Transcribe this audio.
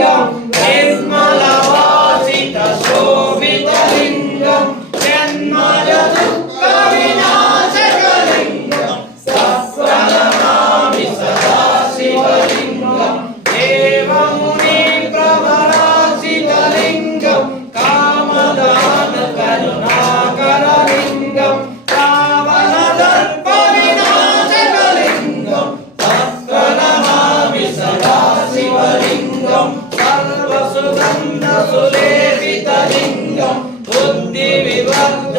लिंगम निर्मलवासित शोभित लिंगम जन्मज दुःख विनाशक लिंगम तत्प्रणमामि सदा शिवलिंगम देवमुनि प्रवरासित लिंगम कामदान करुणाकर लिंगम रावण दर्प विनाशक लिंगम तत्प्रणमामि सदा शिवलिंगम सर्वसुगन्ध सुलेपित लिंगम बुद्धि विवर्धक